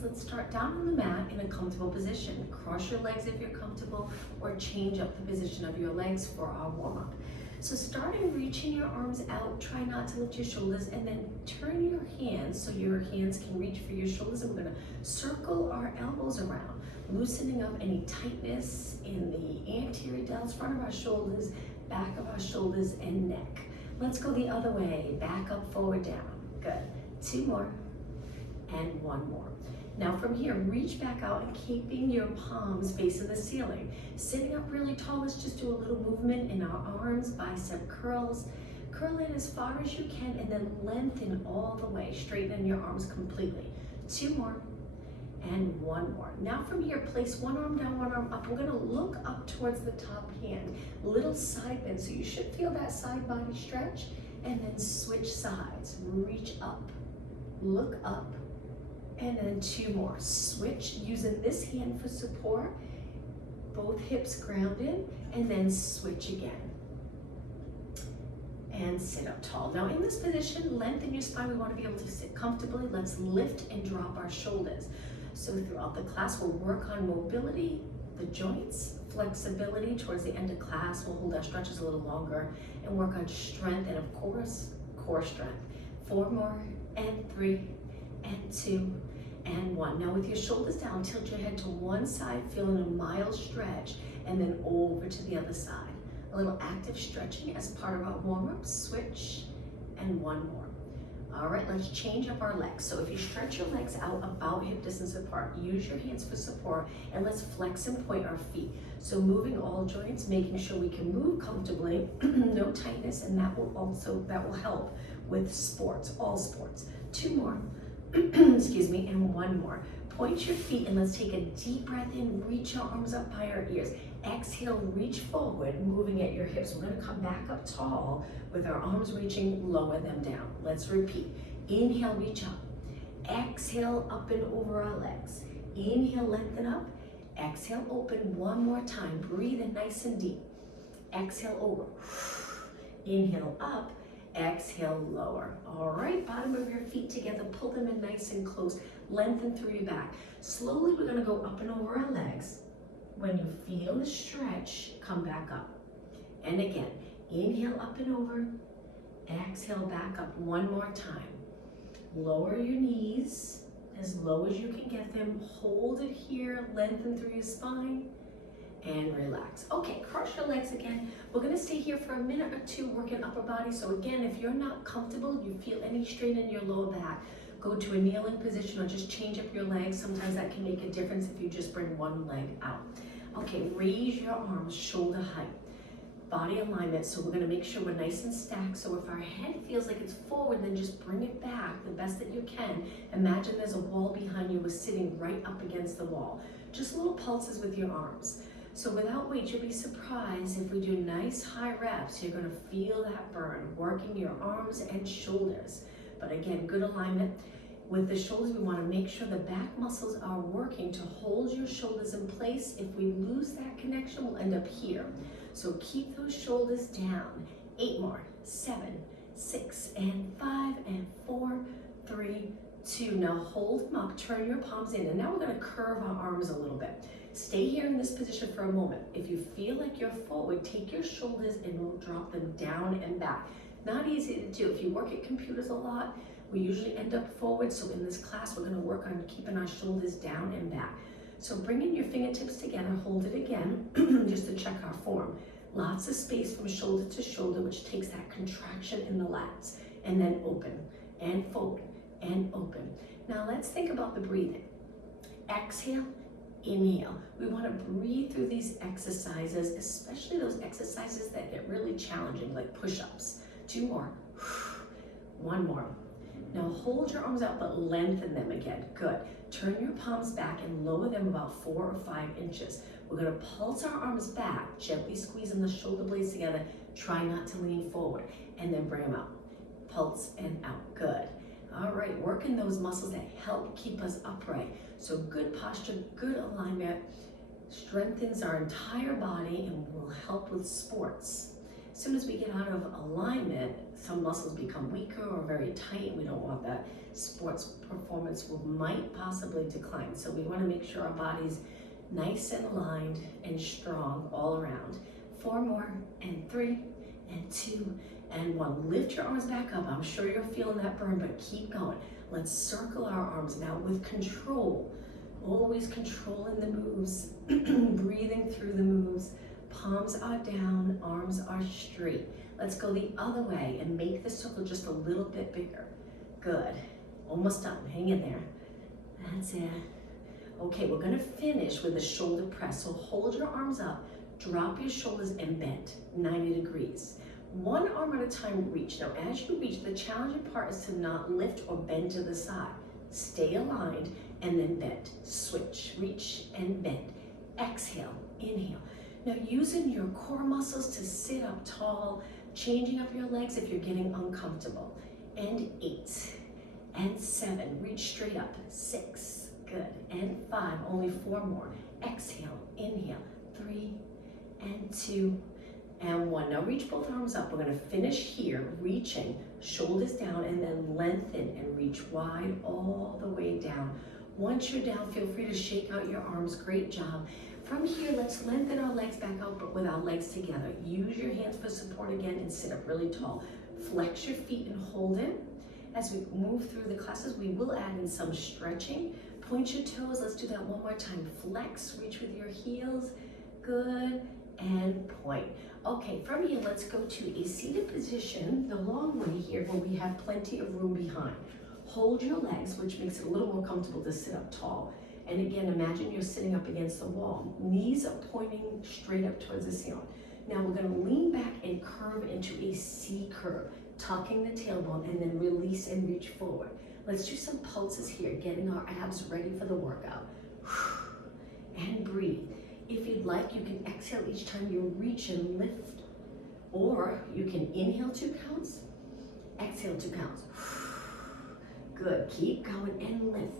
Pilates, let's start down on the mat in a comfortable position. Cross your legs if you're comfortable, or change up the position of your legs for our warm-up. So starting reaching your arms out, try not to lift your shoulders, and then turn your hands so your hands can reach for your shoulders, and we're gonna circle our elbows around, loosening up any tightness in the anterior delts, front of our shoulders, back of our shoulders, and neck. Let's go the other way, back up, forward, down. Good, 2 more, and 1 more. Now from here, reach back out and keeping your palms facing the ceiling. Sitting up really tall, let's just do a little movement in our arms, bicep curls. Curl in as far as you can and then lengthen all the way. Straighten your arms completely. 2 more and 1 more. Now from here, place one arm down, one arm up. We're gonna look up towards the top hand. Little side bend, so you should feel that side body stretch, and then switch sides. Reach up, look up, and then 2 more. Switch, using this hand for support, both hips grounded, and then switch again. And sit up tall. Now in this position, lengthen your spine. We want to be able to sit comfortably. Let's lift and drop our shoulders. So throughout the class, we'll work on mobility, the joints, flexibility. Towards the end of class, we'll hold our stretches a little longer and work on strength and of course, core strength. 4 more, and 3, and 2, and 1. Now with your shoulders down, tilt your head to one side, feeling a mild stretch, and then over to the other side. A little active stretching as part of our warm-up. Switch, and 1 more. All right, let's change up our legs. So if you stretch your legs out about hip distance apart, use your hands for support, and let's flex and point our feet. So moving all joints, making sure we can move comfortably, no tightness, and that will help with sports, all sports. 2 more. Excuse me, and 1 more. Point your feet and let's take a deep breath in, reach our arms up by our ears. Exhale, reach forward, moving at your hips. We're gonna come back up tall with our arms reaching, lower them down. Let's repeat. Inhale, reach up. Exhale, up and over our legs. Inhale, lengthen up. Exhale, open 1 more time. Breathe in nice and deep. Exhale, over. Inhale, up. Exhale, lower. All right, bottom of your feet together, pull them in nice and close, lengthen through your back. Slowly, we're gonna go up and over our legs. When you feel the stretch, come back up. And again, inhale up and over, exhale back up 1 more time. Lower your knees as low as you can get them. Hold it here, lengthen through your spine, and relax. Okay, cross your legs again. We're gonna stay here for a minute or 2 working upper body. So again, if you're not comfortable, you feel any strain in your lower back, go to a kneeling position or just change up your legs. Sometimes that can make a difference if you just bring one leg out. Okay, raise your arms shoulder height. Body alignment, so we're gonna make sure we're nice and stacked. So if our head feels like it's forward, then just bring it back the best that you can. Imagine there's a wall behind you, we're sitting right up against the wall. Just little pulses with your arms. So without weight, you'll be surprised if we do nice high reps, you're gonna feel that burn, working your arms and shoulders. But again, good alignment. With the shoulders, we wanna make sure the back muscles are working to hold your shoulders in place. If we lose that connection, we'll end up here. So keep those shoulders down. 8 more, 7, 6, and 5, and 4, 3, 2. Now hold them up, turn your palms in, and now we're gonna curve our arms a little bit. Stay here in this position for a moment. If you feel like you're forward, take your shoulders and we'll drop them down and back. Not easy to do. If you work at computers a lot, we usually end up forward. So in this class, we're gonna work on keeping our shoulders down and back. So bring in your fingertips together, hold it again, just to check our form. Lots of space from shoulder to shoulder, which takes that contraction in the lats. And then open, and forward, and open. Now let's think about the breathing. Exhale, inhale. We want to breathe through these exercises, especially those exercises that get really challenging, like push-ups. 2 more. 1 more. Now hold your arms out, but lengthen them again. Good. Turn your palms back and lower them about 4 or 5 inches. We're gonna pulse our arms back, gently squeezing the shoulder blades together. Try not to lean forward, and then bring them out. Pulse and out. Good. All right, working those muscles that help keep us upright. So good posture, good alignment, strengthens our entire body and will help with sports. As soon as we get out of alignment, some muscles become weaker or very tight. We don't want that. Sports performance might possibly decline. So we want to make sure our body's nice and aligned and strong all around. 4 more, and 3, and 2, and 1. Lift your arms back up. I'm sure you're feeling that burn, but keep going. Let's circle our arms now with control. Always controlling the moves, breathing through the moves. Palms are down, arms are straight. Let's go the other way and make the circle just a little bit bigger. Good. Almost done. Hang in there. That's it. Okay, we're going to finish with a shoulder press. So hold your arms up, drop your shoulders, and bend 90 degrees. One arm at a time, reach. Now, as you reach, the challenging part is to not lift or bend to the side. Stay aligned and then bend. Switch, reach, and bend. Exhale, inhale. Now, using your core muscles to sit up tall, changing up your legs if you're getting uncomfortable. And 8, and 7, reach straight up. 6, good. And 5, only 4 more. Exhale, inhale. 3, and 2, and 1. Now reach both arms up. We're going to finish here, reaching, shoulders down, and then lengthen and reach wide all the way down. Once you're down, feel free to shake out your arms. Great job. From here, let's lengthen our legs back out, but with our legs together. Use your hands for support again and sit up really tall. Flex your feet and hold it. As we move through the classes, we will add in some stretching. Point your toes. Let's do that one more time. Flex, reach with your heels. Good. And point. Okay, from here, let's go to a seated position, the long way here, where we have plenty of room behind. Hold your legs, which makes it a little more comfortable to sit up tall. And again, imagine you're sitting up against the wall. Knees are pointing straight up towards the ceiling. Now we're gonna lean back and curve into a C curve, tucking the tailbone and then release and reach forward. Let's do some pulses here, getting our abs ready for the workout. And breathe. If you'd like, you can exhale each time you reach and lift, or you can inhale 2 counts, exhale 2 counts. Good, keep going and lift.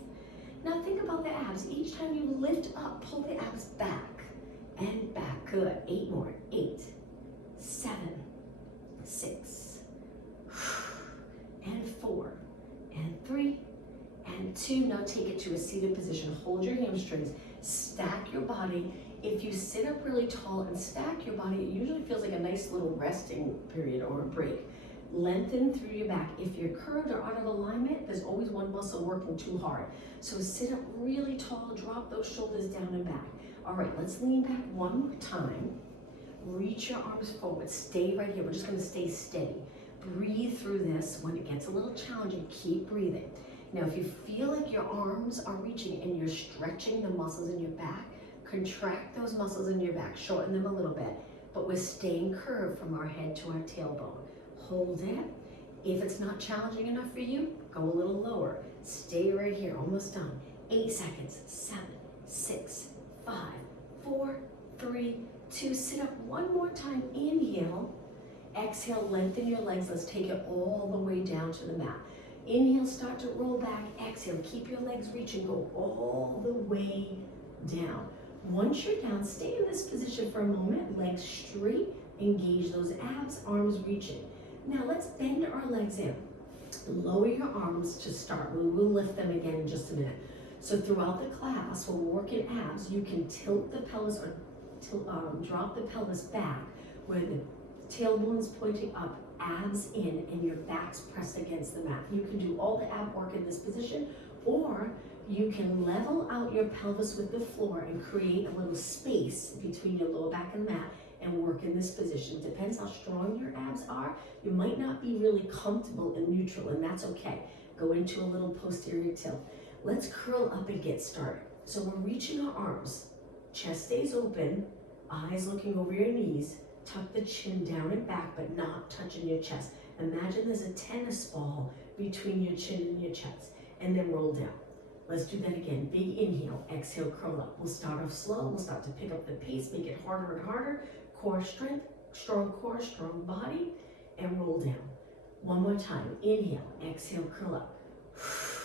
Now think about the abs. Each time you lift up, pull the abs back and back. Good, 8 more. 8, 7, 6, and 4, and 3, and 2. Now take it to a seated position. Hold your hamstrings, stack your body. If you sit up really tall and stack your body, it usually feels like a nice little resting period or a break. Lengthen through your back. If you're curved or out of alignment, there's always one muscle working too hard. So sit up really tall, drop those shoulders down and back. All right, let's lean back one more time. Reach your arms forward, stay right here. We're just gonna stay steady. Breathe through this. When it gets a little challenging, keep breathing. Now, if you feel like your arms are reaching and you're stretching the muscles in your back, contract those muscles in your back, shorten them a little bit, but we're staying curved from our head to our tailbone. Hold it. If it's not challenging enough for you, go a little lower. Stay right here, almost done. 8 seconds, 7, 6, 5, 4, 3, 2. Sit up one more time, inhale. Exhale, lengthen your legs. Let's take it all the way down to the mat. Inhale, start to roll back. Exhale, keep your legs reaching, go all the way down. Once you're down, stay in this position for a moment, legs straight, engage those abs, arms reaching. Now let's bend our legs in. Lower your arms to start. We will lift them again in just a minute. So throughout the class, when we're working abs, you can tilt the pelvis or drop the pelvis back where the tailbone's pointing up, abs in, and your back's pressed against the mat. You can do all the ab work in this position, or you can level out your pelvis with the floor and create a little space between your lower back and the mat and work in this position. Depends how strong your abs are. You might not be really comfortable in neutral, and that's okay. Go into a little posterior tilt. Let's curl up and get started. So we're reaching our arms. Chest stays open, eyes looking over your knees. Tuck the chin down and back, but not touching your chest. Imagine there's a tennis ball between your chin and your chest, and then roll down. Let's do that again. Big inhale, exhale, curl up. We'll start off slow. We'll start to pick up the pace, make it harder and harder. Core strength, strong core, strong body, and roll down. One more time. Inhale, exhale, curl up.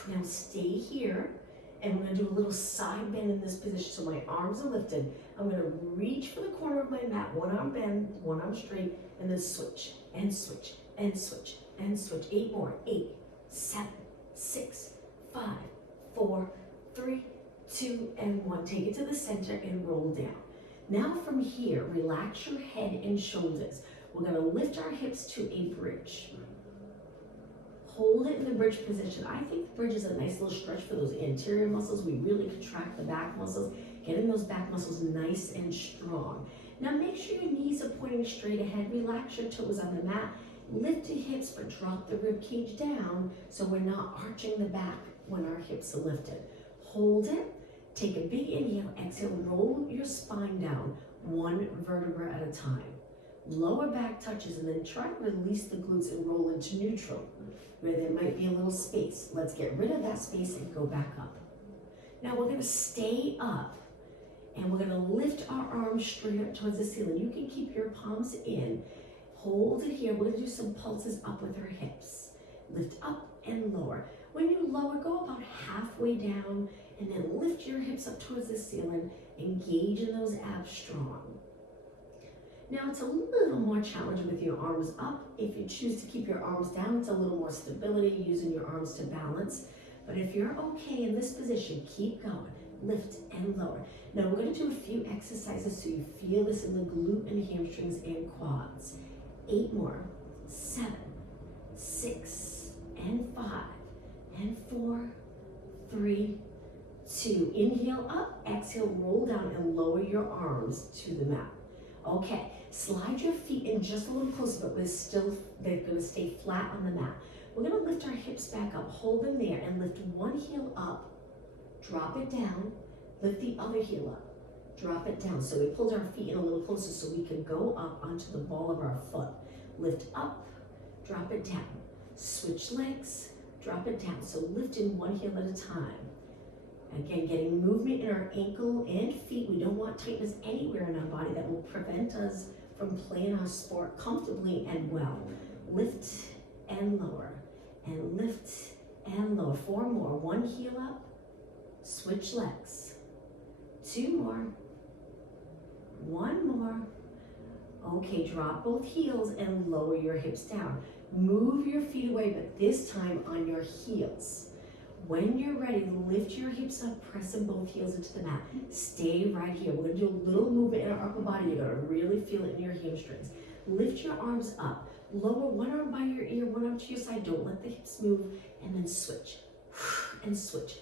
Now stay here And we're gonna do a little side bend in this position. So my arms are lifted. I'm gonna reach for the corner of my mat, one arm bend, one arm straight, and then switch, and switch, and switch, and switch. 8 more, 8, 7, 6, 5, 4, 3, 2, and 1. Take it to the center and roll down. Now from here, relax your head and shoulders. We're gonna lift our hips to a bridge. Hold it in the bridge position. I think the bridge is a nice little stretch for those anterior muscles. We really contract the back muscles, getting those back muscles nice and strong. Now make sure your knees are pointing straight ahead. Relax your toes on the mat. Lift your hips, but drop the rib cage down so we're not arching the back when our hips are lifted. Hold it. Take a big inhale, exhale, roll your spine down, one vertebra at a time. Lower back touches, and then try to release the glutes and roll into neutral, where there might be a little space. Let's get rid of that space and go back up. Now we're gonna stay up, and we're gonna lift our arms straight up towards the ceiling. You can keep your palms in. Hold it here. We're gonna do some pulses up with our hips. Lift up and lower. When you lower, go about halfway down, and then lift your hips up towards the ceiling. Engage in those abs strong. Now it's a little more challenging with your arms up. If you choose to keep your arms down, it's a little more stability using your arms to balance. But if you're okay in this position, keep going. Lift and lower. Now we're going to do a few exercises so you feel this in the glute and hamstrings and quads. 8 more. 7, 6, and 5, and 4, 3, 2. Inhale up, exhale, roll down and lower your arms to the mat. Okay, slide your feet in just a little closer, but they're gonna stay flat on the mat. We're gonna lift our hips back up, hold them there, and lift one heel up, drop it down, lift the other heel up, drop it down. So we pulled our feet in a little closer so we can go up onto the ball of our foot. Lift up, drop it down. Switch legs, drop it down. So lift in one heel at a time. Again, getting movement in our ankle and feet. We don't want tightness anywhere in our body that will prevent us from playing our sport comfortably and well. Lift and lower, and lift and lower. 4 more. One heel up, switch legs. 2 more. 1 more. Okay, drop both heels and lower your hips down. Move your feet away, but this time on your heels. When you're ready, lift your hips up, pressing both heels into the mat. Stay right here. We're gonna do a little movement in our upper body. You're gonna really feel it in your hamstrings. Lift your arms up. Lower one arm by your ear, one arm to your side. Don't let the hips move. And then switch and switch.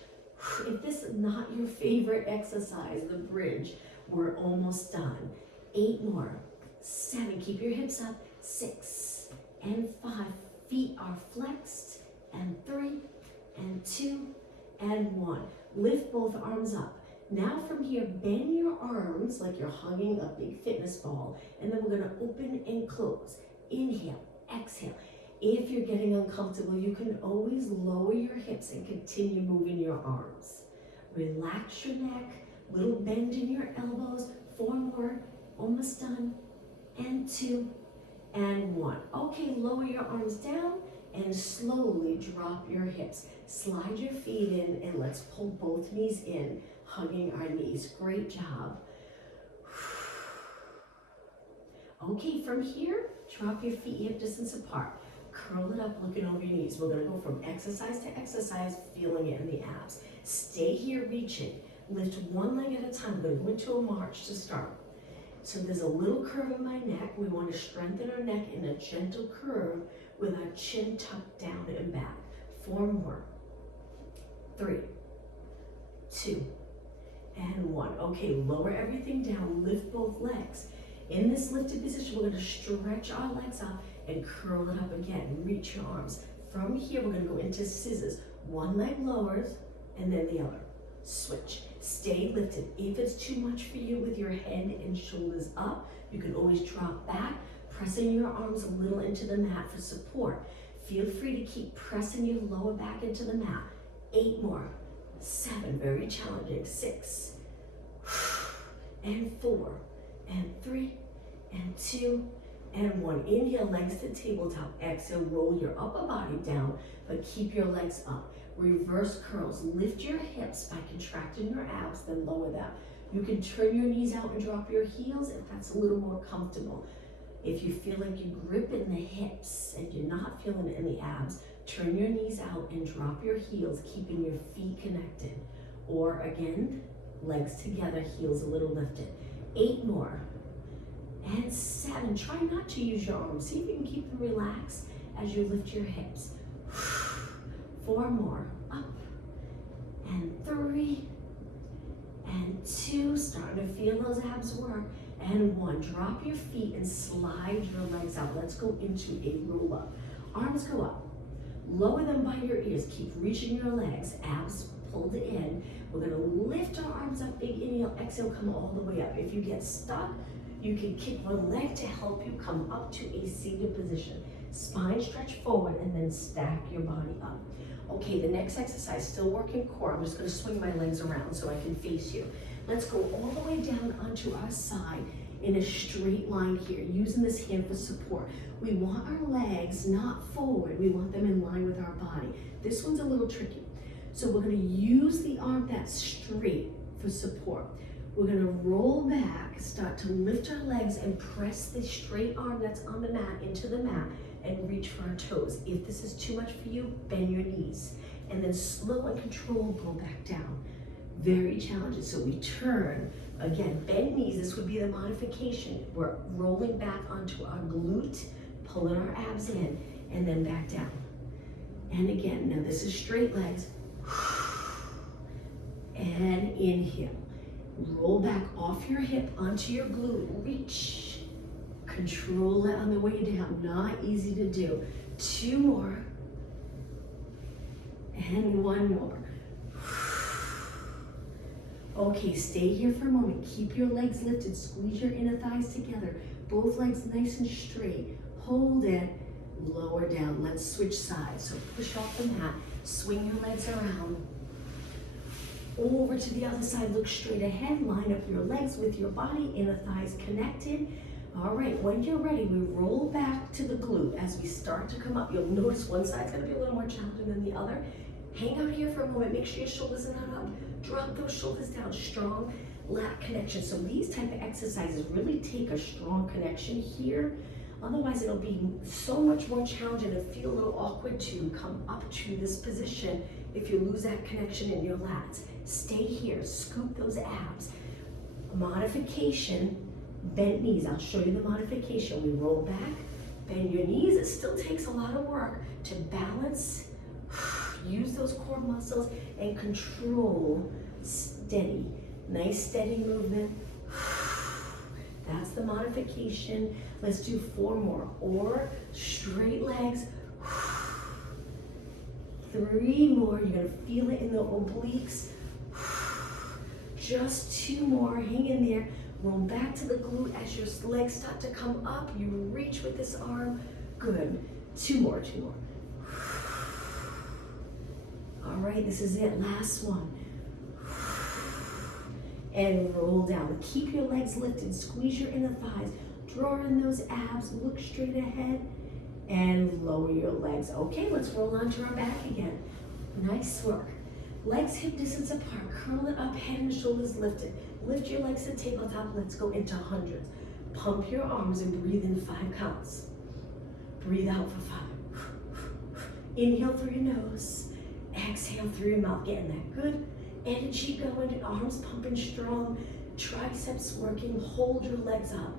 If this is not your favorite exercise, the bridge, we're almost done. 8 more. 7, keep your hips up. 6 and 5, feet are flexed. And 3 and 2 and 1. Lift both arms up. Now from here, bend your arms like you're hugging a big fitness ball. And then we're gonna open and close. Inhale, exhale. If you're getting uncomfortable, you can always lower your hips and continue moving your arms. Relax your neck, little bend in your elbows. 4 more, almost done. And 2 and 1. Okay, lower your arms down and slowly drop your hips. Slide your feet in and let's pull both knees in, hugging our knees. Great job. Okay, from here, drop your feet hip distance apart. Curl it up, looking over your knees. We're gonna go from exercise to exercise, feeling it in the abs. Stay here reaching. Lift one leg at a time. We're gonna go into a march to start. So there's a little curve in my neck. We want to strengthen our neck in a gentle curve with our chin tucked down and back. 4 more. 3, 2, and 1. Okay, lower everything down, lift both legs. In this lifted position, we're gonna stretch our legs up and curl it up again. Reach your arms. From here, we're gonna go into scissors. One leg lowers and then the other. Switch. Stay lifted. If it's too much for you with your head and shoulders up, you can always drop back, pressing your arms a little into the mat for support. Feel free to keep pressing your lower back into the mat. 8 more. 7, very challenging. 6, and 4, and 3, and 2, and 1. Inhale, legs to tabletop. Exhale, roll your upper body down, but keep your legs up. Reverse curls. Lift your hips by contracting your abs, then lower them. You can turn your knees out and drop your heels if that's a little more comfortable. If you feel like you grip in the hips and you're not feeling it in the abs, turn your knees out and drop your heels, keeping your feet connected. Or again, legs together, heels a little lifted. 8 more. And 7. Try not to use your arms. See if you can keep them relaxed as you lift your hips. 4 more. Up. And 3. And 2. Starting to feel those abs work. And 1. Drop your feet and slide your legs out. Let's go into a roll up. Arms go up. Lower them by your ears. Keep reaching your legs. Abs pulled in. We're going to lift our arms up. Big inhale. Exhale. Come all the way up. If you get stuck, you can kick one leg to help you come up to a seated position. Spine stretch forward and then stack your body up. Okay, the next exercise, still working core. I'm just going to swing my legs around so I can face you. Let's go all the way down onto our side in a straight line here, using this hand for support. We want our legs not forward. We want them in line with our body. This one's a little tricky. So we're going to use the arm that's straight for support. We're going to roll back, start to lift our legs and press the straight arm that's on the mat into the mat and reach for our toes. If this is too much for you, bend your knees. And then slow and controlled, go back down. Very challenging. So we turn, again, bend knees. This would be the modification. We're rolling back onto our glute, pulling our abs in, and then back down. And again, now this is straight legs. And inhale. Roll back off your hip onto your glute. Reach. Control it on the way down. Not easy to do. 2 more. And 1 more. Okay, stay here for a moment. Keep your legs lifted. Squeeze your inner thighs together. Both legs nice and straight. Hold it. Lower down. Let's switch sides. So push off the mat. Swing your legs around. Over to the other side. Look straight ahead. Line up your legs with your body. Inner thighs connected. All right, when you're ready, we roll back to the glute. As we start to come up, you'll notice one side's gonna be a little more challenging than the other. Hang out here for a moment. Make sure your shoulders are not up. Drop those shoulders down. Strong lat connection. So these type of exercises really take a strong connection here. Otherwise, it'll be so much more challenging and feel a little awkward to come up to this position if you lose that connection in your lats. Stay here. Scoop those abs. Modification. Bent knees. I'll show you the modification. We roll back, bend your knees. It still takes a lot of work to balance, use those core muscles, and control. Steady. Nice steady movement. That's the modification. Let's do 4 more. Or straight legs. 3 more. You're going to feel it in the obliques. Just 2 more. Hang in there. Roll back to the glute as your legs start to come up. You reach with this arm. Good. 2 more, 2 more. All right, this is it. Last one. And roll down. Keep your legs lifted. Squeeze your inner thighs. Draw in those abs. Look straight ahead. And lower your legs. Okay, let's roll onto our back again. Nice work. Legs hip distance apart. Curl it up. Head and shoulders lifted. Lift your legs to tabletop. Let's go into hundreds. Pump your arms and breathe in 5 counts. Breathe out for 5. Inhale through your nose. Exhale through your mouth. Getting that good energy going. Arms pumping strong. Triceps working. Hold your legs up.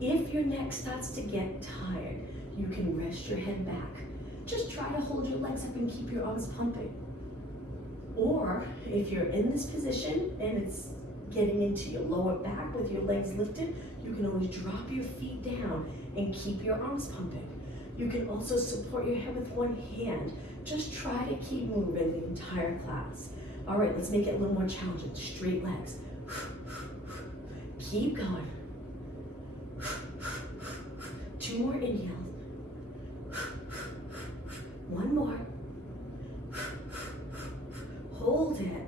If your neck starts to get tired, you can rest your head back. Just try to hold your legs up and keep your arms pumping. Or if you're in this position and it's getting into your lower back with your legs lifted, you can always drop your feet down and keep your arms pumping. You can also support your head with one hand. Just try to keep moving the entire class. All right, let's make it a little more challenging. Straight legs. Keep going. 2 more inhales. 1 more. Hold it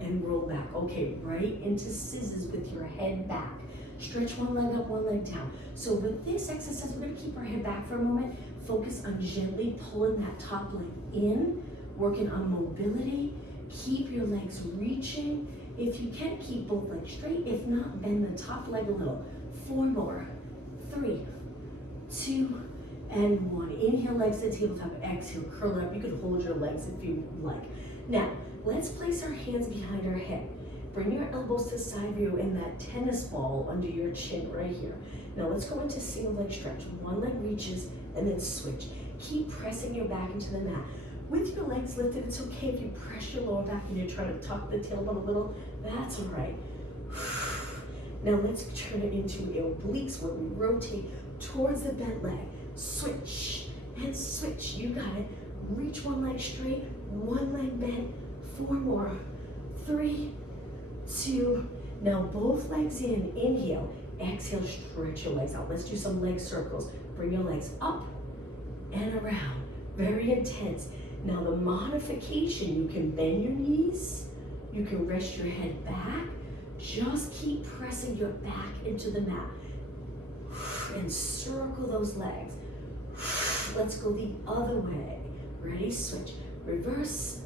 and roll back. Okay, right into scissors with your head back. Stretch one leg up, one leg down. So with this exercise, we're gonna keep our head back for a moment. Focus on gently pulling that top leg in, working on mobility. Keep your legs reaching. If you can, keep both legs straight. If not, bend the top leg a little. 4 more. 3, 2, and 1. Inhale, legs to tabletop. Exhale, curl up. You can hold your legs if you like. Now, let's place our hands behind our head. Bring your elbows to side view and that tennis ball under your chin right here. Now let's go into single leg stretch. One leg reaches and then switch. Keep pressing your back into the mat. With your legs lifted, it's okay if you press your lower back and you're trying to tuck the tailbone a little. That's all right. Now let's turn it into obliques where we rotate towards the bent leg. Switch and switch. You got it. Reach one leg straight, one leg bent. 4 more. 3, 2. Now both legs in. Inhale. Exhale, stretch your legs out. Let's do some leg circles. Bring your legs up and around. Very intense. Now the modification, you can bend your knees. You can rest your head back. Just keep pressing your back into the mat. And circle those legs. Let's go the other way. Ready? Switch. Reverse.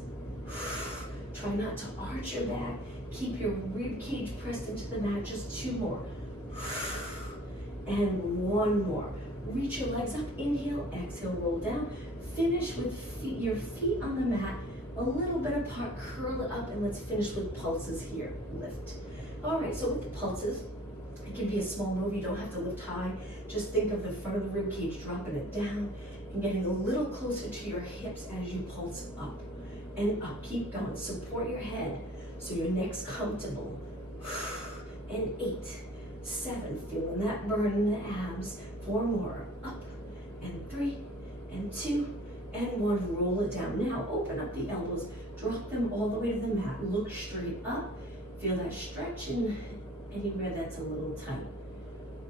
Try not to arch your back. Keep your rib cage pressed into the mat. Just 2 more. And 1 more. Reach your legs up. Inhale. Exhale. Roll down. Finish with your feet on the mat. A little bit apart. Curl it up. And let's finish with pulses here. Lift. All right. So with the pulses, it can be a small move. You don't have to lift high. Just think of the front of the rib cage, dropping it down and getting a little closer to your hips as you pulse up and up. Keep going. Support your head so your neck's comfortable. And 8, 7, feeling that burn in the abs. 4 more. Up and 3 and 2 and 1. Roll it down. Now open up the elbows. Drop them all the way to the mat. Look straight up. Feel that stretch in anywhere that's a little tight.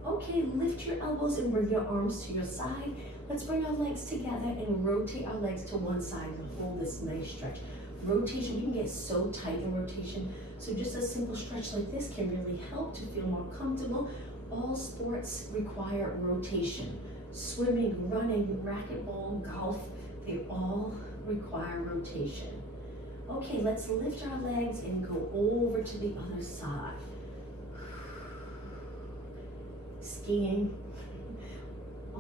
Okay, lift your elbows and bring your arms to your side. Let's bring our legs together and rotate our legs to one side and hold this nice stretch. Rotation, you can get so tight in rotation, so just a simple stretch like this can really help to feel more comfortable. All sports require rotation. Swimming, running, racquetball, golf, they all require rotation. Okay, let's lift our legs and go over to the other side. Skiing,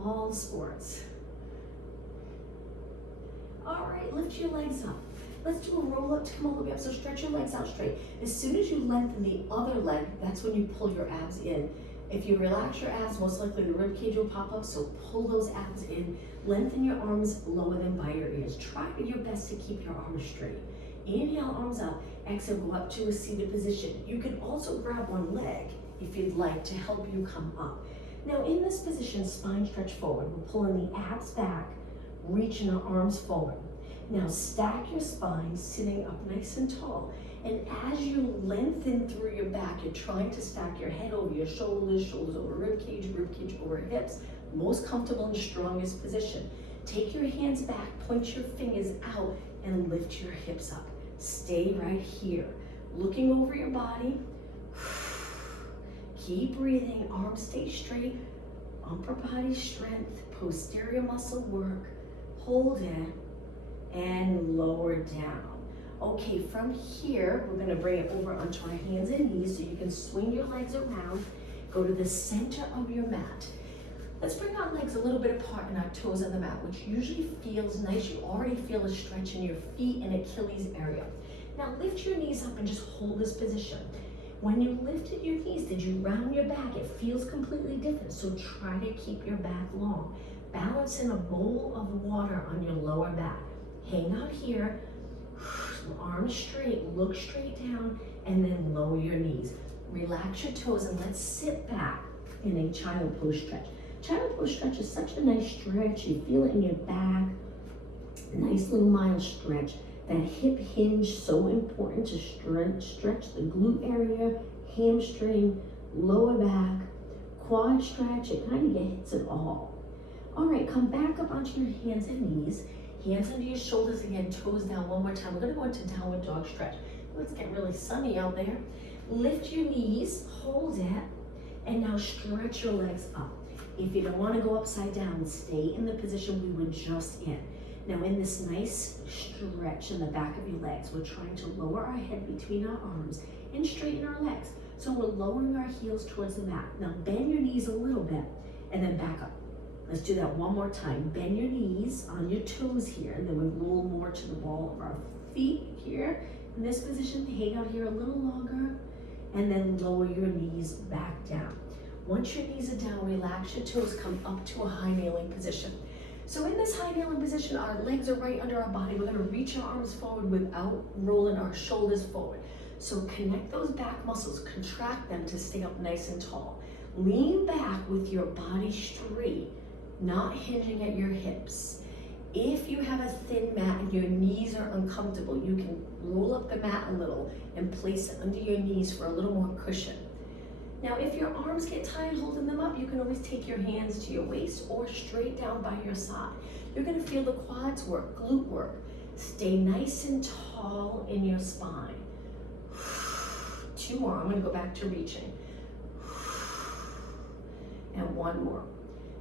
all sports. All right, lift your legs up. Let's do a roll up to come all the way up. So stretch your legs out straight. As soon as you lengthen the other leg, that's when you pull your abs in. If you relax your abs, most likely the rib cage will pop up, so pull those abs in. Lengthen your arms, lower them by your ears. Try your best to keep your arms straight. Inhale, arms up. Exhale, go up to a seated position. You can also grab one leg if you'd like to help you come up. Now in this position, spine stretch forward. We're pulling the abs back, reaching our arms forward. Now stack your spine, sitting up nice and tall. And as you lengthen through your back, you're trying to stack your head over your shoulders, shoulders over rib cage over hips. Most comfortable and strongest position. Take your hands back, point your fingers out, and lift your hips up. Stay right here. Looking over your body. Keep breathing, arms stay straight, upper body strength, posterior muscle work. Hold it and lower down. Okay, from here, we're gonna bring it over onto our hands and knees so you can swing your legs around, go to the center of your mat. Let's bring our legs a little bit apart and our toes on the mat, which usually feels nice. You already feel a stretch in your feet and Achilles area. Now lift your knees up and just hold this position. When you lifted your knees, did you round your back? It feels completely different, so try to keep your back long. Balance in a bowl of water on your lower back. Hang out here, arms straight, look straight down, and then lower your knees. Relax your toes and let's sit back in a child pose stretch. Child pose stretch is such a nice stretch. You feel it in your back. Nice little mild stretch. That hip hinge, so important to stretch the glute area, hamstring, lower back, quad stretch. It kind of hits it all. All right, come back up onto your hands and knees. Hands under your shoulders again, toes down one more time. We're gonna go into downward dog stretch. Let's get really sunny out there. Lift your knees, hold it, and now stretch your legs up. If you don't wanna go upside down, stay in the position we were just in. Now in this nice stretch in the back of your legs, we're trying to lower our head between our arms and straighten our legs. So we're lowering our heels towards the mat. Now bend your knees a little bit and then back up. Let's do that one more time. Bend your knees on your toes here, and then we roll more to the ball of our feet here. In this position, hang out here a little longer, and then lower your knees back down. Once your knees are down, relax your toes, come up to a high kneeling position. So in this high kneeling position, our legs are right under our body. We're gonna reach our arms forward without rolling our shoulders forward. So connect those back muscles, contract them to stay up nice and tall. Lean back with your body straight, not hinging at your hips. If you have a thin mat and your knees are uncomfortable, you can roll up the mat a little and place it under your knees for a little more cushion. Now, if your arms get tired holding them up, you can always take your hands to your waist or straight down by your side. You're gonna feel the quads work, glute work. Stay nice and tall in your spine. 2 more, I'm gonna go back to reaching. And 1 more.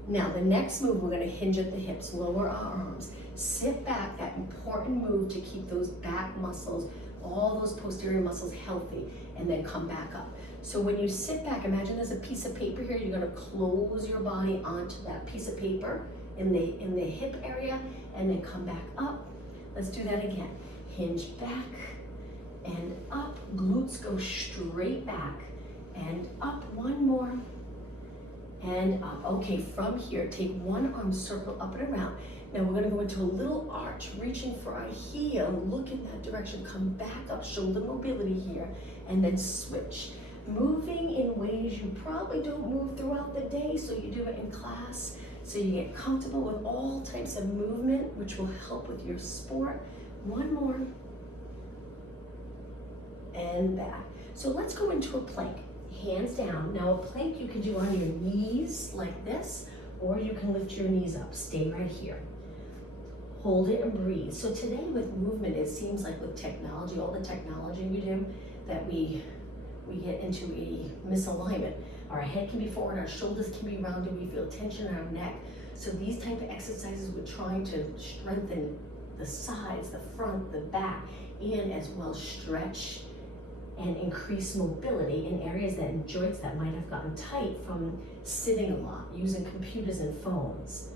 Now, the next move, we're gonna hinge at the hips, lower our arms, sit back, that important move to keep those back muscles, all those posterior muscles healthy, and then come back up. So when you sit back, imagine there's a piece of paper here, you're gonna close your body onto that piece of paper in the hip area, and then come back up. Let's do that again. Hinge back and up, glutes go straight back, and up, 1 more. And up. Okay, from here, take one arm, circle up and around. Now we're gonna go into a little arch, reaching for our heel, look in that direction, come back up, shoulder mobility here, and then switch. Moving in ways you probably don't move throughout the day, so you do it in class, so you get comfortable with all types of movement, which will help with your sport. 1 more. And back. So let's go into a plank. Hands down. Now a plank you can do on your knees like this, or you can lift your knees up. Stay right here. Hold it and breathe. So today with movement, it seems like with technology, all the technology we do, that we get into a misalignment. Our head can be forward, our shoulders can be rounded, we feel tension in our neck. So these type of exercises, we're trying to strengthen the sides, the front, the back, and as well stretch and increase mobility in areas that joints that might have gotten tight from sitting a lot, using computers and phones.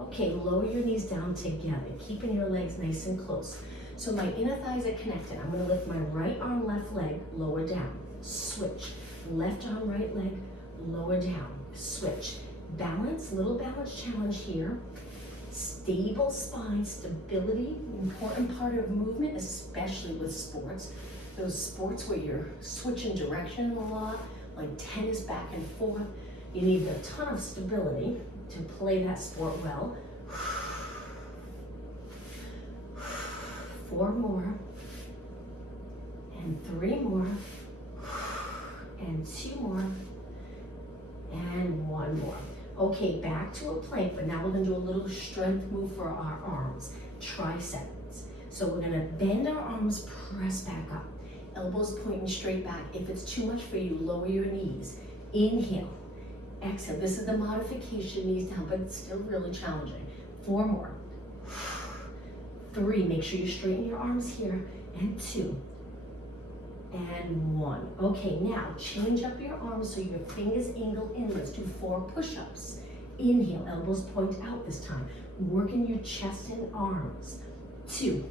Okay, lower your knees down together, keeping your legs nice and close. So my inner thighs are connected. I'm gonna lift my right arm, left leg, lower down. Switch. Left arm, right leg, lower down. Switch. Balance, little balance challenge here. Stable spine, stability, important part of movement, especially with sports. Those sports where you're switching direction a lot, like tennis back and forth, you need a ton of stability to play that sport well. 4 more, and 3 more, and 2 more, and 1 more. Okay, back to a plank, but now we're gonna do a little strength move for our arms, triceps. So we're gonna bend our arms, press back up. Elbows pointing straight back. If it's too much for you, lower your knees. Inhale, exhale. This is the modification, knees down, but it's still really challenging. 4 more. 3, make sure you straighten your arms here, and 2, and 1. Okay, now change up your arms so your fingers angle in. Let's do 4 push-ups. Inhale, elbows point out this time. Working your chest and arms. 2,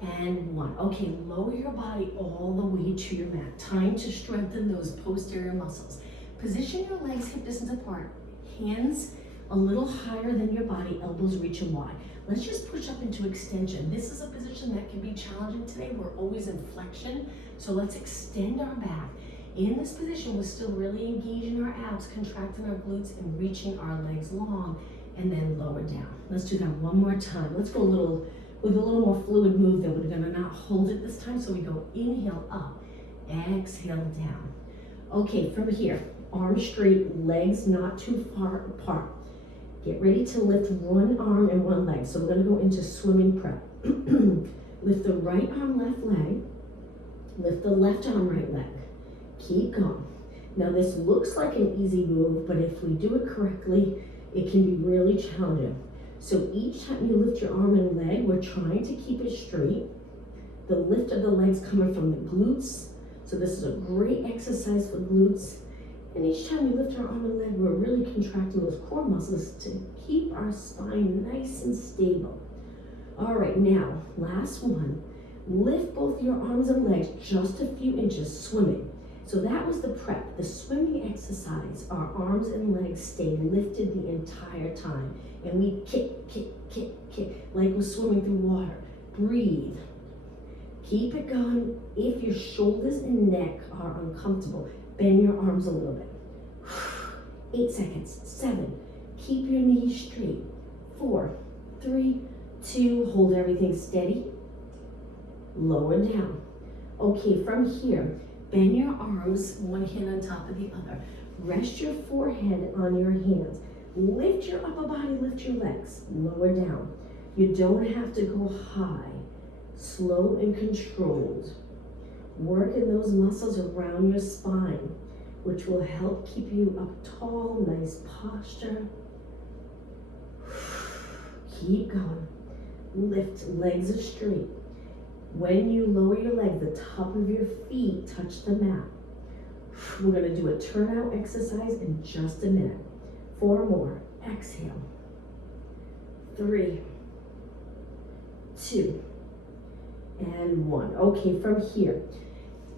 and 1. Okay, lower your body all the way to your mat. Time to strengthen those posterior muscles. Position your legs hip distance apart. Hands a little higher than your body, elbows reaching wide. Let's just push up into extension. This is a position that can be challenging today. We're always in flexion, so let's extend our back. In this position, we're still really engaging our abs, contracting our glutes, and reaching our legs long, and then lower down. Let's do that one more time. Let's go with a little more fluid move that we're gonna not hold it this time. So we go inhale up, exhale down. Okay, from here, arms straight, legs not too far apart. Get ready to lift one arm and one leg. So we're gonna go into swimming prep. Lift the right arm, left leg. Lift the left arm, right leg. Keep going. Now this looks like an easy move, but if we do it correctly, it can be really challenging. So each time you lift your arm and leg, we're trying to keep it straight. The lift of the legs coming from the glutes. So this is a great exercise for glutes. And each time we lift our arm and leg, we're really contracting those core muscles to keep our spine nice and stable. All right, now, last one. Lift both your arms and legs just a few inches, swimming. So that was the prep, the swimming exercise. Our arms and legs stay lifted the entire time. And we kick, kick, kick, kick, like we're swimming through water. Breathe. Keep it going. If your shoulders and neck are uncomfortable, bend your arms a little bit. 8 seconds. 7. Keep your knees straight. 4, 3, 2. Hold everything steady. Lower down. Okay, from here, bend your arms, one hand on top of the other. Rest your forehead on your hands. Lift your upper body, lift your legs. Lower down. You don't have to go high. Slow and controlled. Work in those muscles around your spine, which will help keep you up tall, nice posture. Keep going. Lift, legs are straight. When you lower your leg, the top of your feet touch the mat. We're gonna do a turnout exercise in just a minute. 4 more. Exhale. 3, 2, and 1. Okay, from here,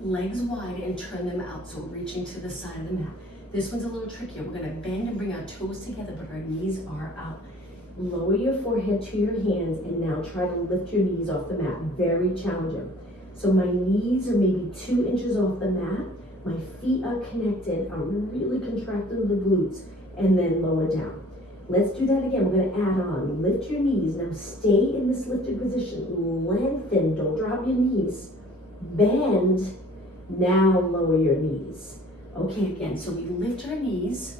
legs wide and turn them out, so reaching to the side of the mat. This one's a little trickier. We're gonna bend and bring our toes together, but our knees are out. Lower your forehead to your hands and now try to lift your knees off the mat. Very challenging. So my knees are maybe 2 inches off the mat. My feet are connected. I'm really contracting the glutes and then lower down. Let's do that again. We're gonna add on. Lift your knees. Now stay in this lifted position. Lengthen, don't drop your knees. Bend, now lower your knees. Okay, again, so we lift our knees.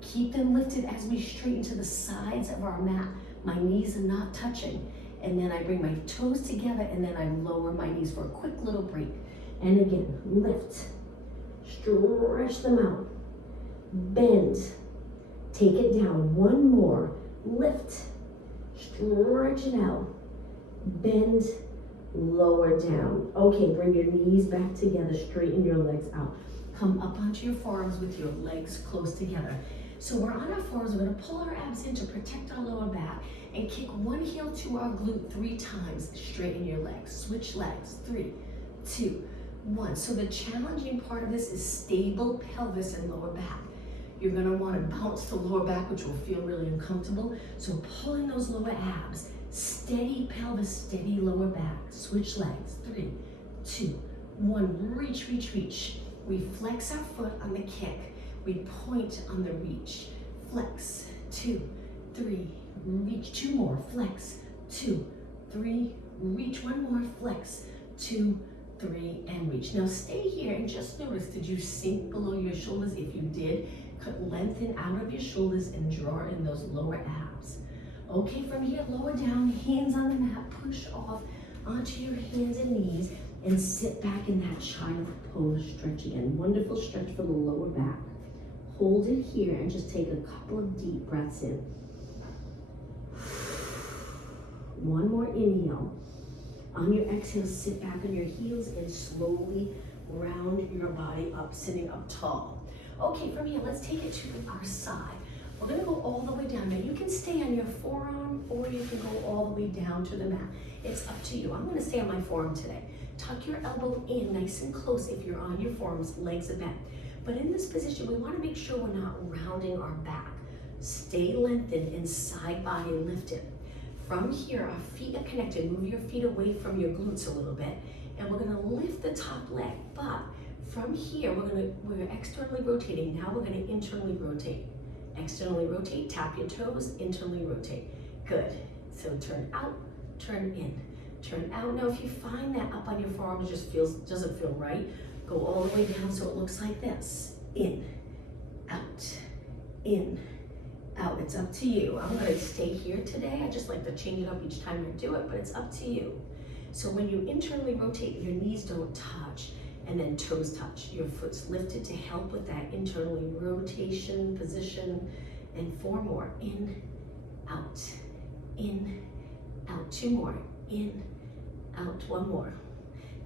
Keep them lifted as we straighten to the sides of our mat. My knees are not touching. And then I bring my toes together and then I lower my knees for a quick little break. And again, lift. Stretch them out. Bend. Take it down. One more. Lift. Stretch it out. Bend. Lower down. Okay, bring your knees back together. Straighten your legs out. Come up onto your forearms with your legs close together. So we're on our forearms, we're gonna pull our abs in to protect our lower back and kick one heel to our glute 3 times. Straighten your legs, switch legs, 3, 2, 1. So the challenging part of this is stable pelvis and lower back. You're gonna wanna bounce the lower back, which will feel really uncomfortable. So pulling those lower abs, steady pelvis, steady lower back, switch legs, 3, 2, 1. Reach, reach, reach. We flex our foot on the kick. We point on the reach. Flex, 2, 3, reach, 2 more, flex, 2, 3, reach, 1 more, flex, 2, 3, and reach. Now stay here and just notice, did you sink below your shoulders? If you did, lengthen out of your shoulders and draw in those lower abs. Okay, from here, lower down, hands on the mat, push off onto your hands and knees and sit back in that child pose, stretch again. Wonderful stretch for the lower back. Hold it here and just take a couple of deep breaths in. One more inhale. On your exhale, sit back on your heels and slowly round your body up, sitting up tall. Okay, from here, let's take it to our side. We're gonna go all the way down. Now you can stay on your forearm or you can go all the way down to the mat. It's up to you. I'm gonna stay on my forearm today. Tuck your elbow in nice and close if you're on your forearms, legs are bent. But in this position, we wanna make sure we're not rounding our back. Stay lengthened and side body lifted. From here, our feet are connected. Move your feet away from your glutes a little bit. And we're gonna lift the top leg. But from here, we're externally rotating. Now we're gonna internally rotate. Externally rotate, tap your toes, internally rotate. Good. So turn out, turn in, turn out. Now if you find that up on your forearm just doesn't feel right, go all the way down so it looks like this. In, out, in, out. It's up to you. I'm gonna stay here today. I just like to change it up each time I do it, but it's up to you. So when you internally rotate, your knees don't touch and then toes touch. Your foot's lifted to help with that internally rotation position. And 4 more. In, out, in, out, 2 more, in, out, 1 more.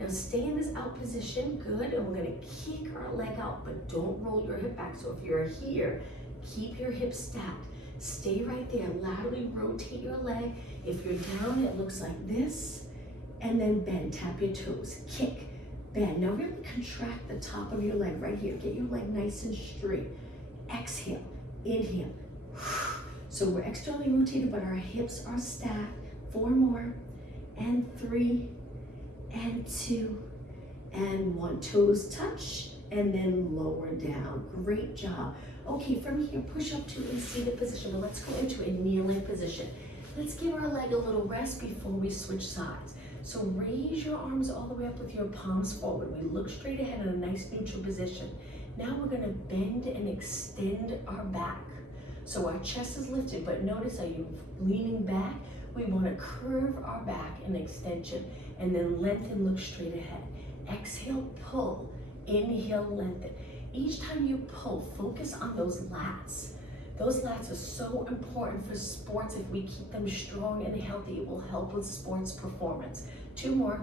Now stay in this out position, good, and we're gonna kick our leg out, but don't roll your hip back. So if you're here, keep your hips stacked. Stay right there, laterally rotate your leg. If you're down, it looks like this, and then bend, tap your toes, kick, bend. Now really contract the top of your leg right here. Get your leg nice and straight. Exhale, inhale. So we're externally rotated, but our hips are stacked. 4 more, and 3, and 2, and 1. Toes touch, and then lower down. Great job. Okay, from here, push up to a seated position, but let's go into a kneeling position. Let's give our leg a little rest before we switch sides. So raise your arms all the way up with your palms forward. We look straight ahead in a nice neutral position. Now we're gonna bend and extend our back. So our chest is lifted, but notice, are you leaning back? We wanna curve our back in extension, and then lengthen, look straight ahead. Exhale, pull, inhale, lengthen. Each time you pull, focus on those lats. Those lats are so important for sports. If we keep them strong and healthy, it will help with sports performance. 2 more,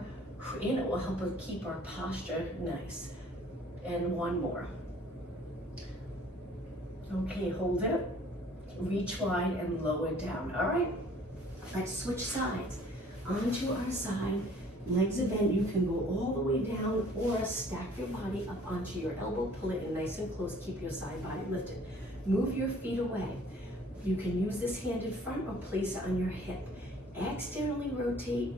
and it will help us keep our posture nice. And 1 more. Okay, hold it. Reach wide and lower down. All right, let's switch sides. Onto our side, legs are bent. You can go all the way down or stack your body up onto your elbow, pull it in nice and close, keep your side body lifted. Move your feet away. You can use this hand in front or place it on your hip. Externally rotate,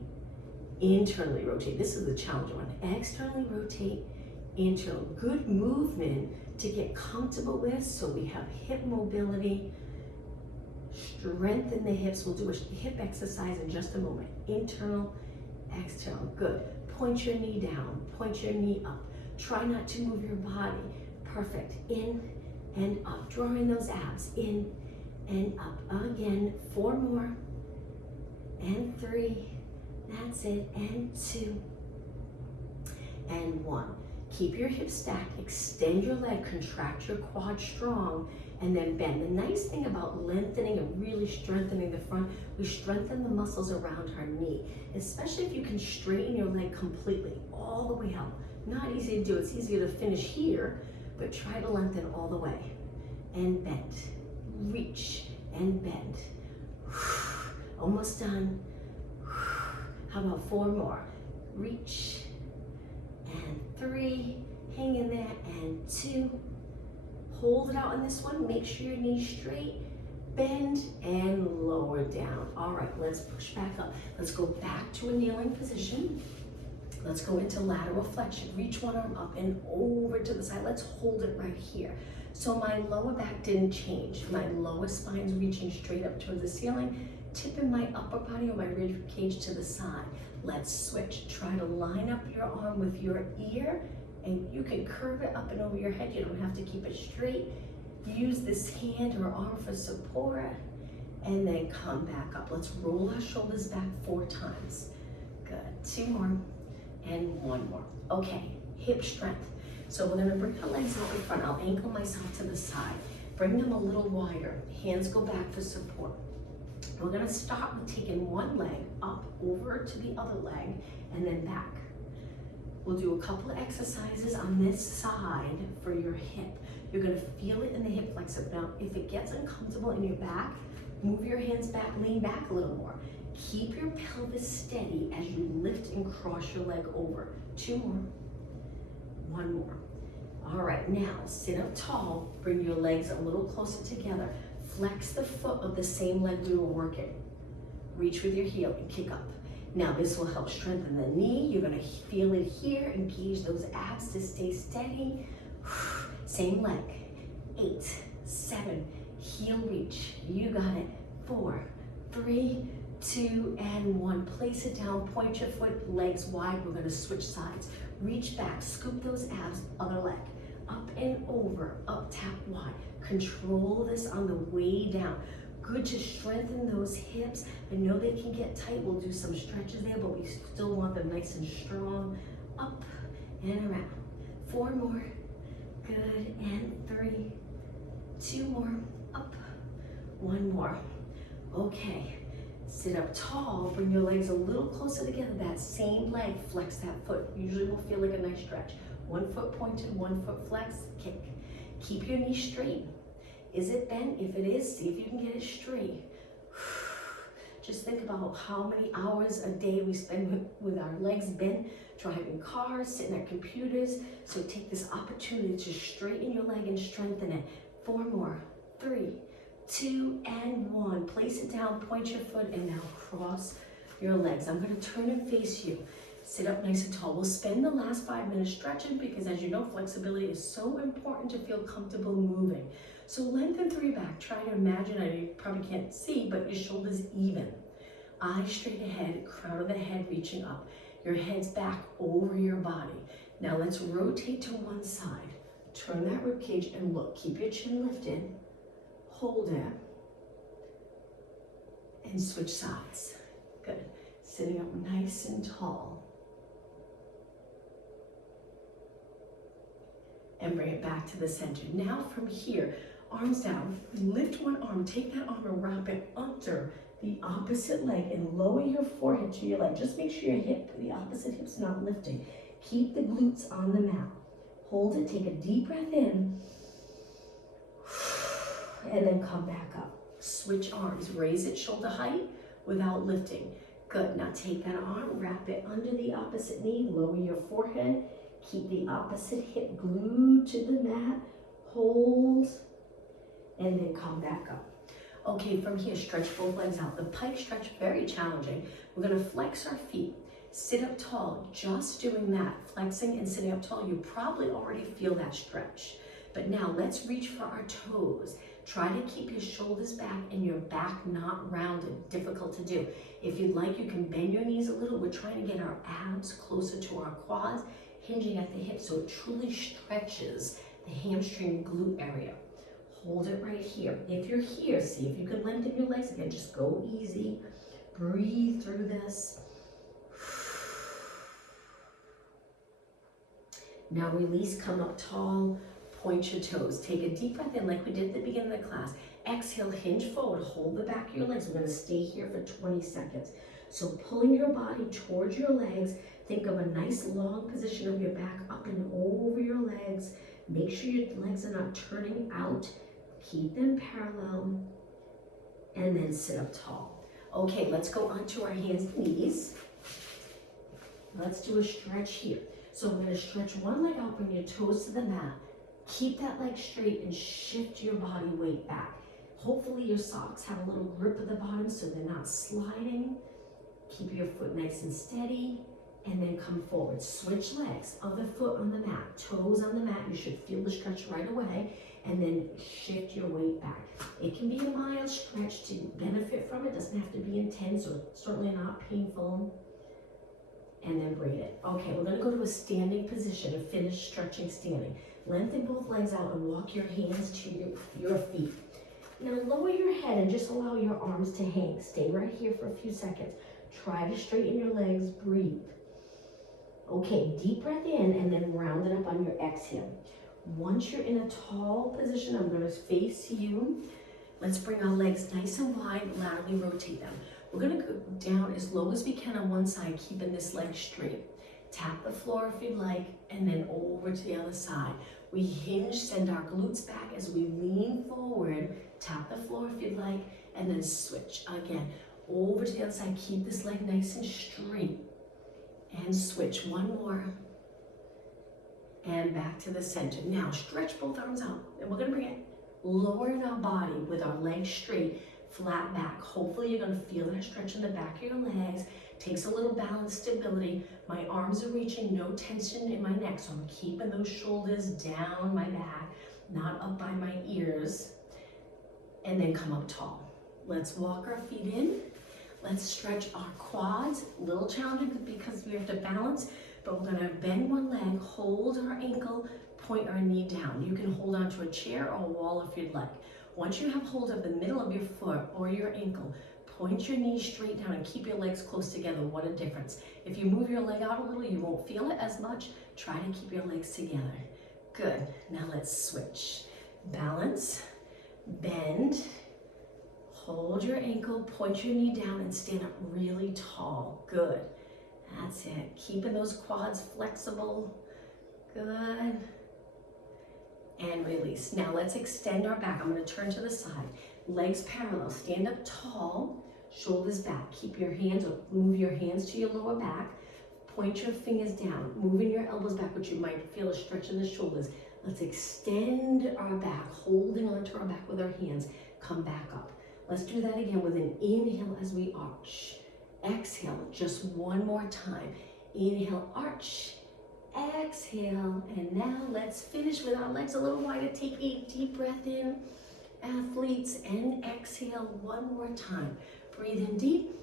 internally rotate. This is the challenge one. Externally rotate, internal. Good movement to get comfortable with, so we have hip mobility. Strengthen the hips. We'll do a hip exercise in just a moment. Internal, external, good. Point your knee down, point your knee up. Try not to move your body. Perfect, in and up. Drawing those abs, in and up. Again, 4 more, and 3, that's it, and 2, and 1. Keep your hips stacked, extend your leg, contract your quad strong, and then bend. The nice thing about lengthening and really strengthening the front, we strengthen the muscles around our knee, especially if you can straighten your leg completely, all the way out. Not easy to do, it's easier to finish here, but try to lengthen all the way. And bend, reach, and bend. Almost done. How about 4 more? Reach, and 3, hang in there, and 2. Hold it out on this one. Make sure your knee's straight. Bend and lower down. All right, let's push back up. Let's go back to a kneeling position. Let's go into lateral flexion. Reach one arm up and over to the side. Let's hold it right here. So my lower back didn't change. My lower spine's reaching straight up towards the ceiling, tipping my upper body or my rib cage to the side. Let's switch. Try to line up your arm with your ear, and you can curve it up and over your head. You don't have to keep it straight. Use this hand or arm for support, and then come back up. Let's roll our shoulders back 4 times. Good. 2 more, and 1 more. Okay, hip strength. So we're gonna bring our legs out in front. I'll ankle myself to the side. Bring them a little wider. Hands go back for support. We're gonna start with taking one leg up over to the other leg and then back. We'll do a couple of exercises on this side for your hip. You're gonna feel it in the hip flexor. Now, if it gets uncomfortable in your back, move your hands back, lean back a little more. Keep your pelvis steady as you lift and cross your leg over. 2 more, 1 more. All right, now sit up tall, bring your legs a little closer together. Flex the foot of the same leg we were working. Reach with your heel and kick up. Now this will help strengthen the knee. You're gonna feel it here. Engage those abs to stay steady. Same leg. 8, 7, heel reach. You got it. 4, 3, 2, and 1. Place it down, point your foot, legs wide. We're gonna switch sides. Reach back, scoop those abs, other leg. Up and over, up, tap wide. Control this on the way down. Good to strengthen those hips. I know they can get tight. We'll do some stretches there, but we still want them nice and strong. Up and around. 4 more. Good, and 3, 2 more. Up, 1 more. Okay, Sit up tall, bring your legs a little closer together. That same leg, flex that foot. Usually will feel like a nice stretch. 1 foot pointed, 1 foot flex, kick. Keep your knee straight. Is it bent? If it is, see if you can get it straight. Just think about how many hours a day we spend with our legs bent, driving cars, sitting at computers. So take this opportunity to straighten your leg and strengthen it. 4 more, 3, 2, and 1. Place it down, point your foot, and now cross your legs. I'm gonna turn and face you. Sit up nice and tall. We'll spend the last 5 minutes stretching because, as you know, flexibility is so important to feel comfortable moving. So lengthen through your back. Try to imagine, I know you probably can't see, but your shoulders even. Eyes straight ahead, crown of the head reaching up. Your head's back over your body. Now let's rotate to one side. Turn that rib cage and look. Keep your chin lifted. Hold it. And switch sides. Good. Sitting up nice and tall. And bring it back to the center. Now from here, arms down, lift one arm, take that arm and wrap it under the opposite leg and lower your forehead to your leg. Just make sure your the opposite hip's not lifting. Keep the glutes on the mat. Hold it, take a deep breath in, and then come back up. Switch arms, raise it shoulder height without lifting. Good, now take that arm, wrap it under the opposite knee, lower your forehead, keep the opposite hip glued to the mat, hold, and then come back up. Okay, from here, stretch both legs out. The pike stretch, very challenging. We're gonna flex our feet, sit up tall. Just doing that, flexing and sitting up tall, you probably already feel that stretch. But now let's reach for our toes. Try to keep your shoulders back and your back not rounded, difficult to do. If you'd like, you can bend your knees a little. We're trying to get our abs closer to our quads, hinging at the hips so it truly stretches the hamstring glute area. Hold it right here. If you're here, see if you can lengthen your legs again. Just go easy. Breathe through this. Now release, come up tall, point your toes. Take a deep breath in like we did at the beginning of the class. Exhale, hinge forward, hold the back of your legs. We're gonna stay here for 20 seconds. So pulling your body towards your legs, think of a nice long position of your back up and over your legs. Make sure your legs are not turning out. Keep them parallel, and then sit up tall. Okay, let's go onto our hands and knees. Let's do a stretch here. So I'm gonna stretch one leg out, bring your toes to the mat. Keep that leg straight and shift your body weight back. Hopefully your socks have a little grip at the bottom so they're not sliding. Keep your foot nice and steady, and then come forward. Switch legs, other foot on the mat, toes on the mat. You should feel the stretch right away, and then shift your weight back. It can be a mild stretch to benefit from it. Doesn't have to be intense or certainly not painful. And then braid it. Okay, we're gonna go to a standing position, a finished stretching standing. Lengthen both legs out and walk your hands to your feet. Now lower your head and just allow your arms to hang. Stay right here for a few seconds. Try to straighten your legs, breathe. Okay, deep breath in and then round it up on your exhale. Once you're in a tall position, I'm gonna face you. Let's bring our legs nice and wide, laterally rotate them. We're gonna go down as low as we can on one side, keeping this leg straight. Tap the floor if you'd like, and then over to the other side. We hinge, send our glutes back as we lean forward. Tap the floor if you'd like, and then switch. Again, over to the other side, keep this leg nice and straight. And switch, one more. And back to the center. Now stretch both arms out, and we're gonna bring it lower in our body with our legs straight, flat back. Hopefully you're gonna feel that stretch in the back of your legs. Takes a little balance, stability. My arms are reaching, no tension in my neck, so I'm keeping those shoulders down my back, not up by my ears. And then come up tall. Let's walk our feet in. Let's stretch our quads. A little challenging because we have to balance, but we're gonna bend one leg, hold our ankle, point our knee down. You can hold onto a chair or a wall if you'd like. Once you have hold of the middle of your foot or your ankle, point your knees straight down and keep your legs close together. What a difference. If you move your leg out a little, you won't feel it as much. Try to keep your legs together. Good. Now let's switch. Balance, bend, Hold your ankle, point your knee down, and stand up really tall. Good. That's it. Keeping those quads flexible. Good. And release. Now let's extend our back. I'm going to turn to the side. Legs parallel. Stand up tall. Shoulders back. Keep your hands, or move your hands to your lower back. Point your fingers down. Moving your elbows back, which you might feel a stretch in the shoulders. Let's extend our back, holding onto our back with our hands. Come back up. Let's do that again with an inhale as we arch. Exhale, just one more time. Inhale, arch. Exhale, and now let's finish with our legs a little wider. Take a deep breath in, athletes, and exhale one more time. Breathe in deep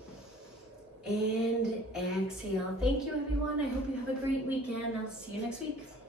and exhale. Thank you, everyone. I hope you have a great weekend. I'll see you next week.